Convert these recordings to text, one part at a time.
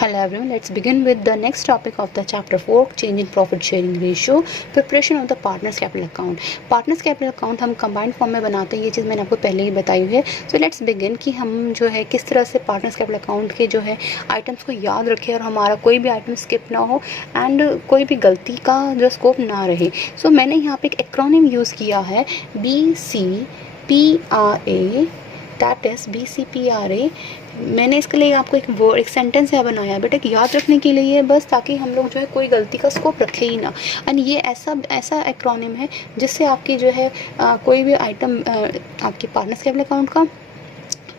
Hello everyone, let's begin with the next topic of the chapter 4, change in profit sharing ratio, preparation of the partners capital account. Partners capital account हम combined form में बनाते हैं, ये चीज़ मैंने आपको पहले ही बताई है. So let's begin कि हम जो है किस तरह से partners capital account के जो है आइटम्स को याद रखें और हमारा कोई भी आइटम स्किप ना हो एंड कोई भी गलती का जो स्कोप ना रहे. So मैंने यहाँ पे एक एक्रोनिम यूज़ किया है BCPRA, दैट इज़ BCPRA. मैंने इसके लिए आपको एक सेंटेंस यहाँ बनाया है, बट एक याद रखने के लिए बस, ताकि हम लोग जो है कोई गलती का स्कोप रखे ही ना. एंड ये ऐसा एक्रोनिम है जिससे आपकी जो है कोई भी आइटम आपकी पार्टनर्स कैपिटल अकाउंट का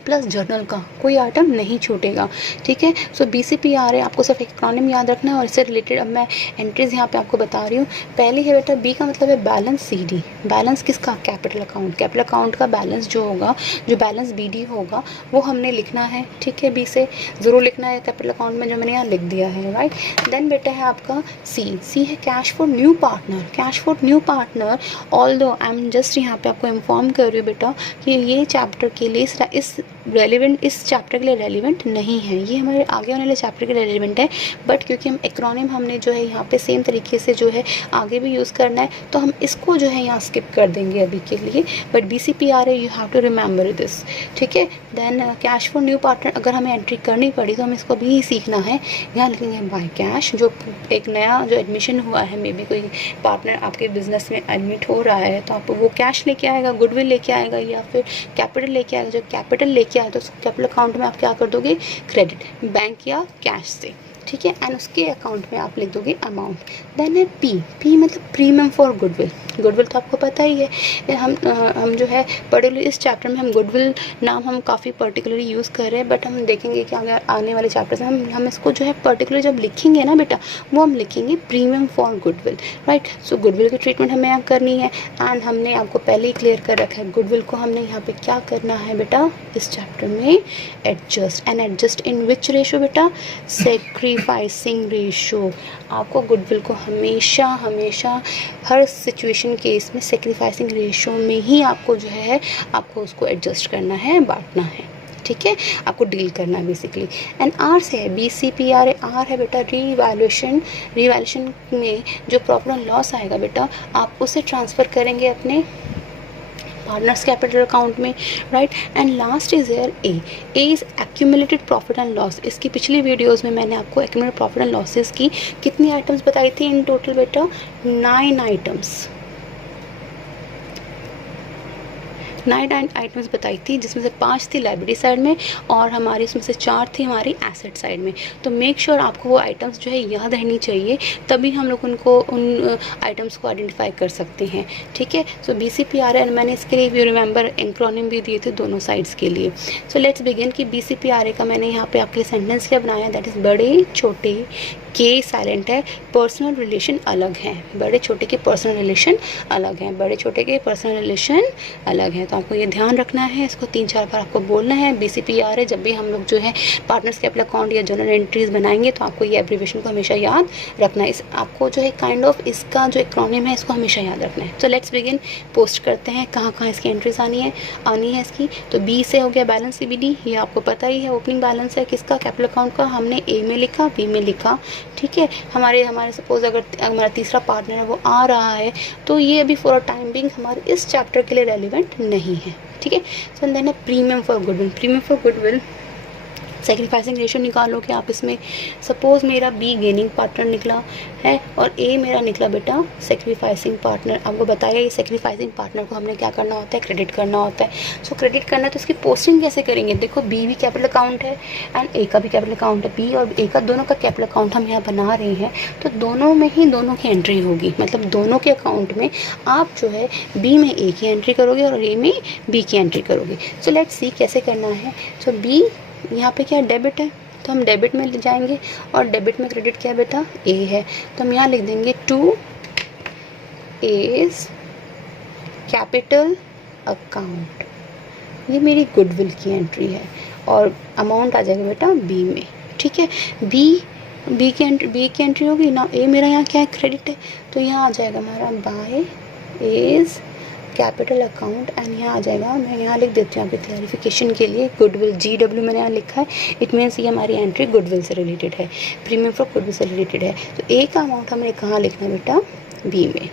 प्लस जर्नल का कोई आइटम नहीं छूटेगा. ठीक है. सो BCPRA आपको सिर्फ एक्रोनिम याद रखना है और इससे रिलेटेड अब मैं एंट्रीज यहाँ पे आपको बता रही हूँ. पहली है बेटा B का मतलब है बैलेंस CD. बैलेंस किसका? Capital account. कैपिटल अकाउंट का बैलेंस जो होगा, जो बैलेंस BD होगा, वो हमने लिखना है. ठीक है. B से ज़रूर लिखना है कैपिटल अकाउंट में, जो मैंने यहाँ लिख दिया है. राइट. देन बेटा है आपका C है cash for new partner. Cash for new partner, although I am just यहाँ पे आपको इन्फॉर्म कर रही हूँ बेटा कि ये चैप्टर के लिए इस चैप्टर के लिए रेलिवेंट नहीं है, ये हमारे आगे आने वाले चैप्टर के लिए रेलिवेंट है. बट क्योंकि हम एक्रोनिम हमने जो है यहाँ पे सेम तरीके से जो है आगे भी यूज़ करना है, तो हम इसको जो है यहाँ स्किप कर देंगे अभी के लिए. But BCPRA you have to remember this. ठीक है. Then cash for new partner अगर हमें एंट्री करनी पड़ी तो हमें इसको भी सीखना है. यहाँ लिखेंगे बाय कैश. जो एक नया जो एडमिशन हुआ है, मे बी कोई पार्टनर आपके बिजनेस में एडमिट हो रहा है, तो आप वो कैश लेके आएगा, गुडविल लेके आएगा या फिर कैपिटल लेके आएगा. जो कैपिटल लेके आए तो कैपिटल अकाउंट में आप क्या कर दोगे? क्रेडिट, बैंक या कैश से. ठीक है. एंड उसके अकाउंट में आप लिख दोगे अमाउंट. देन है P मतलब प्रीमियम फॉर गुडविल. गुडविल तो आपको पता ही है, हम जो है पर्टिकुलर इस चैप्टर में हम गुडविल नाम हम काफ़ी पर्टिकुलरली यूज़ कर रहे हैं. बट हम देखेंगे कि अगर आने वाले चैप्टर से हम इसको जो है पर्टिकुलर जब लिखेंगे ना बेटा, वो हम लिखेंगे premium for goodwill. Right. So goodwill की ट्रीटमेंट हमें यहाँ करनी है. एंड हमने आपको पहले ही क्लियर कर रखा है गुडविल को हमने यहाँ पे क्या करना है बेटा इस चैप्टर में? Adjust. And adjust in which ratio बेटा? Sacrificing ratio. आपको गुडविल को हमेशा हर सिचुएशन केस में सेक्रीफाइसिंग रेशो में ही आपको जो है आपको उसको एडजस्ट करना है, बांटना है. ठीक है. आपको डील करना है बेसिकली. एंड R से है BCPRA. R है बेटा रिवैल्यूएशन में जो प्रॉफिट एंड लॉस आएगा बेटा, आप उसे ट्रांसफ़र करेंगे अपने पार्टनर्स कैपिटल अकाउंट में. Right. And last is here A is accumulated profit and loss. इसकी पिछली वीडियोस में मैंने आपको एक्यूमुलेटेड प्रॉफिट एंड लॉसेस की कितनी आइटम्स बताई थी इन टोटल बेटा? 9 आइटम्स. 9 आइटम्स बताई थी, जिसमें से 5 थी लाइबिलिटी साइड में और हमारी उसमें से 4 थी हमारी एसेट साइड में. तो मेक श्योर आपको वो आइटम्स जो है याद रहनी चाहिए, तभी हम लोग उन आइटम्स को आइडेंटिफाई कर सकते हैं. ठीक है. सो BCPRA मैंने इसके लिए भी रिमेंबर एक्रोनिम भी दिए थे दोनों साइड्स के लिए. सो लेट्स बिगिन कि BCPRA का मैंने यहाँ पे आपके सेंटेंस क्या बनाया, दैट इज़ बड़े छोटे के साइलेंट है, पर्सनल रिलेशन अलग हैं. बड़े छोटे के पर्सनल रिलेशन अलग हैं. बड़े छोटे के पर्सनल रिलेशन अलग हैं. तो आपको ये ध्यान रखना है, इसको 3-4 बार आपको बोलना है. BCPRA जब भी हम लोग जो है पार्टनर्स कैपिटल अकाउंट या जर्नल एंट्रीज बनाएंगे, तो आपको ये एब्रीविएशन को हमेशा याद रखना है. आपको जो है काइंड ऑफ इसका जो एक्रोनिम है इसको हमेशा याद रखना है. तो लेट्स बिगिन. पोस्ट करते हैं कहाँ इसकी एंट्रीज आनी है इसकी. तो B से हो गया बैलेंस CBD. ये आपको पता ही है, ओपनिंग बैलेंस है किसका? कैपिटल अकाउंट का. हमने A में लिखा, B में लिखा. ठीक है. हमारे सपोज अगर हमारा तीसरा पार्टनर है वो आ रहा है, तो ये अभी फॉर टाइम बिंग हमारे इस चैप्टर के लिए रेलिवेंट नहीं है. ठीक है. सो देन है premium for goodwill. Sacrificing ratio निकालोगे आप इसमें. सपोज़ मेरा B गेनिंग पार्टनर निकला है और A मेरा निकला बेटा सेक्रीफाइसिंग पार्टनर. आपको बताया ये सेक्रीफाइसिंग पार्टनर को हमने क्या करना होता है? क्रेडिट करना होता है. सो क्रेडिट करना है तो इसकी पोस्टिंग कैसे करेंगे? देखो B भी कैपिटल अकाउंट है एंड A का भी कैपिटल अकाउंट है. B और A का दोनों का कैपिटल अकाउंट हम यहाँ बना रहे हैं, तो दोनों में ही दोनों की एंट्री होगी. मतलब दोनों के अकाउंट में आप जो है B में A की एंट्री करोगे और A में B की एंट्री करोगे. सो लेट्स सी कैसे करना है. सो B यहाँ पे क्या डेबिट है, तो हम डेबिट में जाएंगे और डेबिट में क्रेडिट क्या है बेटा? A है. तो हम यहाँ लिख देंगे टू A's कैपिटल अकाउंट. ये मेरी गुडविल की एंट्री है और अमाउंट आ जाएगा बेटा B में. ठीक है. B की एंट्री होगी ना. A मेरा यहाँ क्या है? क्रेडिट है. तो यहाँ आ जाएगा हमारा bye A's capital account and यहाँ आ जाएगा, मैं यहाँ लिख देती हूँ आपके क्लैरिफिकेशन के लिए, गुडविल GW मैंने यहाँ लिखा है, इट मीन्स ये हमारी एंट्री गुडविल से रिलेटेड है, प्रीमियम फॉर गुडविल से रिलेटेड है। तो ए का अमाउंट हमने कहाँ लिखना है बेटा, बी में।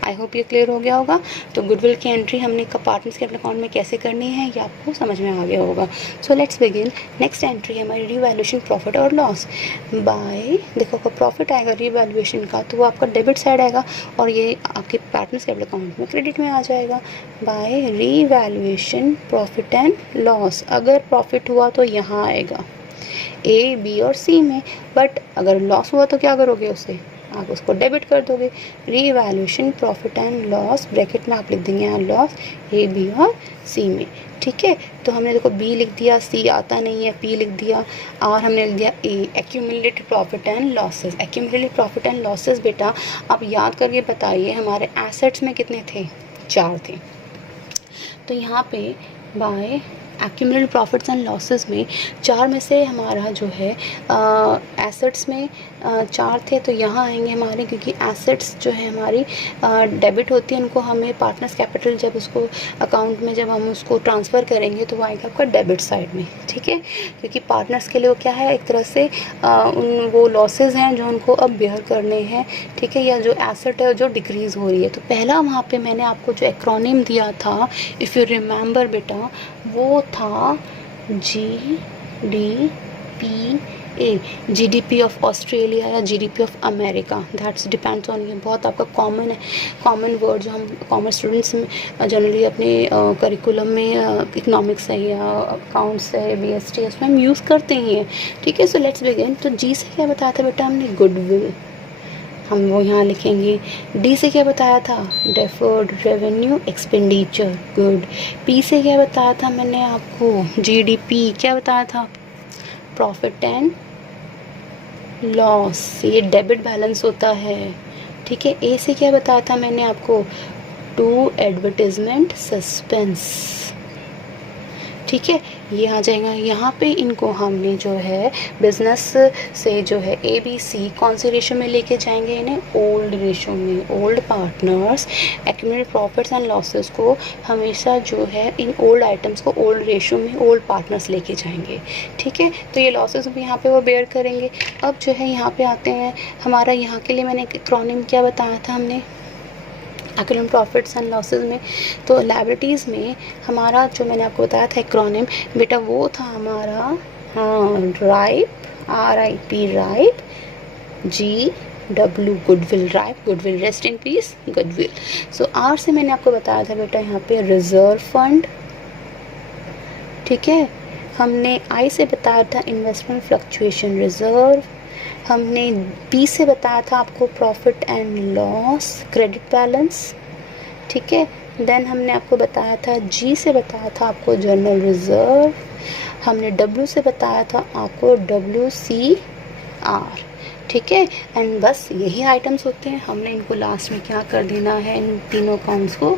आई होप ये क्लियर हो गया होगा। तो गुडविल की एंट्री हमने पार्टनर्स के अकाउंट में कैसे करनी है ये आपको समझ में आ गया होगा। So let's begin. Next entry है हमारी रीवैल्यूएशन प्रॉफिट और लॉस बाय, देखो अगर प्रॉफिट आएगा रीवैल्यूएशन का तो वो आपका डेबिट साइड आएगा और ये आपके पार्टनर्स के अकाउंट में क्रेडिट में आ जाएगा। By revaluation profit and loss, अगर प्रॉफिट हुआ तो यहाँ आएगा A, B और C में, बट अगर लॉस हुआ तो क्या करोगे उसे, आप उसको डेबिट कर दोगे। Revaluation profit and loss bracket में आप लिख देंगे यहाँ लॉस A, B और C में। ठीक है, तो हमने देखो B लिख दिया, C आता नहीं है, P लिख दिया और हमने लिख दिया A। Accumulated profit and losses, accumulated profit and losses बेटा आप याद करके बताइए हमारे एसेट्स में कितने थे, 4 थे। तो यहाँ पे by accumulated profits and losses में 4 में से हमारा जो है एसेट्स में 4 थे, तो यहाँ आएंगे हमारे, क्योंकि एसेट्स जो है हमारी डेबिट होती है, उनको हमें पार्टनर्स कैपिटल जब उसको अकाउंट में जब हम उसको ट्रांसफ़र करेंगे तो वो आएगा आपका डेबिट साइड में। ठीक है, क्योंकि पार्टनर्स के लिए वो क्या है, एक तरह से उन वो लॉसेज हैं जो उनको अब बेयर करने हैं। ठीक है, या जो एसेट है जो डिक्रीज़ हो रही है। तो पहला वहाँ पे मैंने आपको जो एक्रोनिम दिया था, इफ़ यू रिमेंबर बेटा, वो था GDPA, GDP ऑफ ऑस्ट्रेलिया या GDP of America, that's depends on, ये बहुत आपका कॉमन है, कॉमन वर्ड जो हम कॉमर्स स्टूडेंट्स में जनरली अपने करिकुलम में इकोनॉमिक्स है या अकाउंट्स है, BST है, उसमें हम यूज़ करते ही हैं। ठीक है, सो लेट्स बिगिन। तो जी से क्या बताया था बेटा हमने, गुडविल, हम वो यहाँ लिखेंगे। डी से क्या बताया था, deferred revenue expenditure, good. P से क्या बताया था मैंने आपको, GDP, क्या बताया था, प्रॉफिट एंड लॉस, ये डेबिट बैलेंस होता है। ठीक है, ए से क्या बताया था मैंने आपको, टू एडवर्टीजमेंट सस्पेंस। ठीक है, ये आ जाएगा। यहाँ पे इनको हमने जो है बिजनेस से जो है ABC कौन से रेशो में लेके जाएंगे, इन्हें ओल्ड रेशो में। Old partners accumulated profits and losses को हमेशा जो है इन ओल्ड आइटम्स को ओल्ड रेशो में ओल्ड पार्टनर्स लेके जाएंगे। ठीक है, तो ये लॉसेस भी यहाँ पे वो बेयर करेंगे। अब जो है यहाँ पे आते हैं, हमारा यहाँ के लिए मैंने एक एक्रोनिम क्या बताया था हमने एक्यूमुलेटेड प्रॉफिट्स एंड लॉसेस में, तो लायबिलिटीज़ में हमारा जो मैंने आपको बताया था एक्रोनिम बेटा, वो था हमारा ripe, RIP ripe, GW goodwill, ripe goodwill, rest in peace goodwill. So R से मैंने आपको बताया था बेटा यहाँ पे रिजर्व फंड। ठीक है, हमने I से बताया था इन्वेस्टमेंट फ्लक्चुएशन रिजर्व, हमने P से बताया था आपको profit and loss credit balance. ठीक है, देन हमने आपको बताया था, G से बताया था आपको जनरल रिजर्व, हमने W से बताया था आपको WCR। ठीक है, एंड बस यही आइटम्स होते हैं, हमने इनको लास्ट में क्या कर देना है, इन तीनों अकाउंट्स को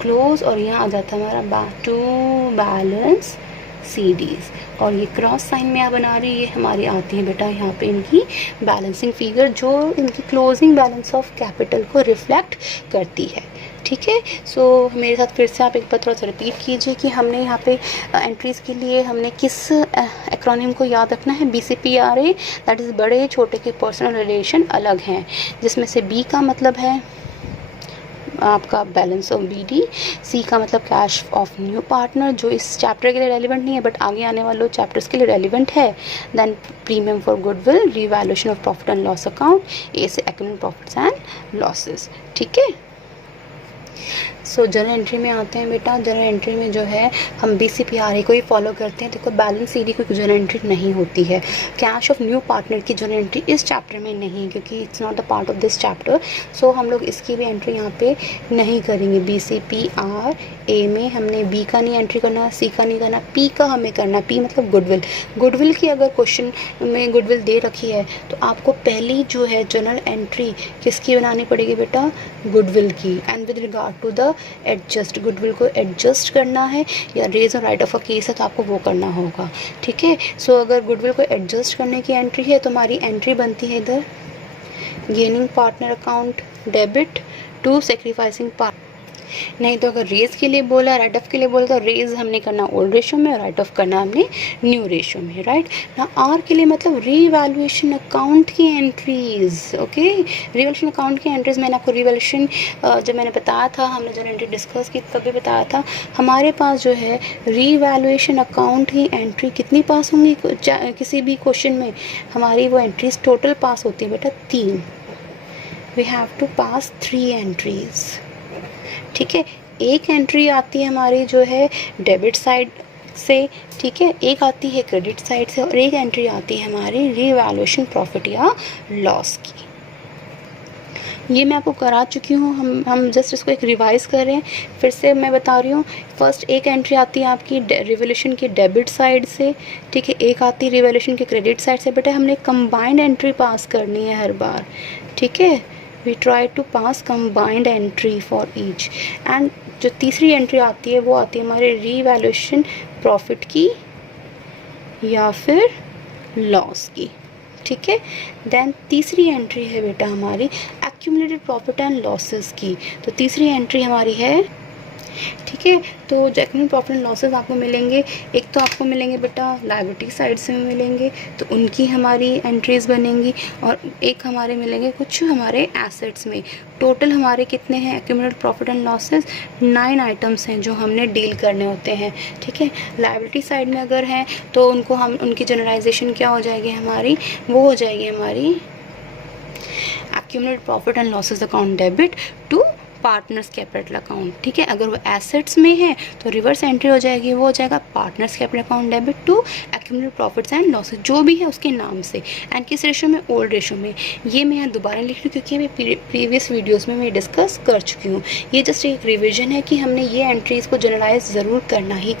क्लोज, और यहाँ आ जाता है हमारा टू बैलेंस CDs, और ये क्रॉस साइन में आप बना रही, ये हमारी आती है बेटा यहाँ पे इनकी बैलेंसिंग फिगर, जो इनकी क्लोजिंग बैलेंस ऑफ कैपिटल को रिफ्लेक्ट करती है। ठीक है, सो मेरे साथ फिर से आप एक बार थोड़ा सा रिपीट कीजिए कि हमने यहाँ पे एंट्रीज़ के लिए हमने किस एक्रोनिम को याद रखना है, BCPRA, दैट इज़ बड़े छोटे के पर्सनल रिलेशन अलग हैं, जिसमें से B का मतलब है आपका बैलेंस ऑफ BD, C का मतलब कैश ऑफ न्यू पार्टनर, जो इस चैप्टर के लिए रेलिवेंट नहीं है बट आगे आने वाले चैप्टर्स के लिए रेलिवेंट है। Then premium for goodwill, revaluation of profit and loss account, ए से एक्यूमुलेटेड प्रॉफिट्स एंड लॉसेस। ठीक है, सो जनरल एंट्री में आते हैं बेटा। जनरल एंट्री में जो है हम BCPRA को ही फॉलो करते हैं। देखो बैलेंस CD कोई जनरल एंट्री नहीं होती है। कैश ऑफ न्यू पार्टनर की जनरल एंट्री इस चैप्टर में नहीं, क्योंकि it's not a part of this chapter, so हम लोग इसकी भी एंट्री यहाँ पे नहीं करेंगे। BCPRA में हमने B का नहीं एंट्री करना, C का नहीं करना, P का हमें करना। P मतलब गुडविल। गुडविल की अगर क्वेश्चन में गुडविल दे रखी है तो आपको पहली जो है जनरल एंट्री किसकी बनानी पड़ेगी बेटा, गुडविल की। And with regard to the adjust, goodwill को एडजस्ट करना है या रेज और राइट ऑफ अ केस है तो आपको वो करना होगा। ठीक है, सो अगर गुडविल को एडजस्ट करने की एंट्री है तो हमारी एंट्री बनती है इधर gaining partner account debit to sacrificing partner. नहीं तो अगर रेज के लिए बोला, राइट ऑफ के लिए बोला, तो रेज हमने करना ओल्ड रेशो में और राइट ऑफ करना हमने न्यू रेशो में, राइट ना। आर के लिए मतलब रीवैल्यूएशन अकाउंट की एंट्रीज, ओके। रीवैल्यूएशन अकाउंट की एंट्रीज, मैंने आपको रीवैल्यूएशन जब मैंने बताया था, हमने जब एंट्री डिस्कस की तभी बताया था, हमारे पास जो है रीवैल्यूएशन अकाउंट की एंट्री कितनी पास होंगी किसी भी क्वेश्चन में, हमारी वो एंट्रीज टोटल पास होती है बेटा 3। We have to pass 3 entries, ठीक है। एक एंट्री आती है हमारी जो है डेबिट साइड से, ठीक है, एक आती है क्रेडिट साइड से, और एक एंट्री आती है हमारी रीवैल्यूएशन प्रॉफिट या लॉस की। ये मैं आपको करा चुकी हूँ, हम जस्ट इसको एक रिवाइज कर रहे हैं, फिर से मैं बता रही हूँ। फर्स्ट एक एंट्री आती है आपकी रिवैल्यूएशन की डेबिट साइड से, ठीक है, एक आती है रिवैल्यूएशन की क्रेडिट साइड से। बेटा हमने कंबाइंड एंट्री पास करनी है हर बार, ठीक है। We try to pass combined entry for each. And जो तीसरी एंट्री आती है वो आती है हमारे रीवैल्यूएशन प्रॉफिट की या फिर लॉस की, ठीक है। देन तीसरी एंट्री है बेटा हमारी एक्यूमुलेटेड प्रॉफिट एंड लॉसेस की। तो तीसरी एंट्री हमारी है, ठीक है। तो जो एक्यूमुलेटेड प्रॉफिट एंड लॉसेस आपको मिलेंगे, एक तो आपको मिलेंगे बेटा लायबिलिटी साइड से मिलेंगे, तो उनकी हमारी एंट्रीज बनेंगी, और एक हमारे मिलेंगे कुछ हमारे एसेट्स में। टोटल हमारे कितने हैं accumulated profit and losses? 9 items हैं जो हमने डील करने होते हैं, ठीक है। लायबिलिटी साइड में अगर हैं तो उनको हम, उनकी जनरलाइजेशन क्या हो जाएगी हमारी, वो हो जाएगी हमारी accumulated profit and losses account debit to partners capital account, ठीक है। अगर वो एसेट्स में है तो रिवर्स एंट्री हो जाएगी, वो हो जाएगा partners capital account debit to accumulated profits and losses, जो भी है उसके नाम से। एंड किस रेशो में? ओल्ड रेशो में। ये मैं यहाँ दोबारा लिख रही हूँ क्योंकि मैं प्रीवियस वीडियोज़ में मैं डिस्कस कर चुकी हूँ। ये जस्ट एक रिविजन है कि हमने ये एंट्रीज़ को जनरलाइज ज़रूर करना ही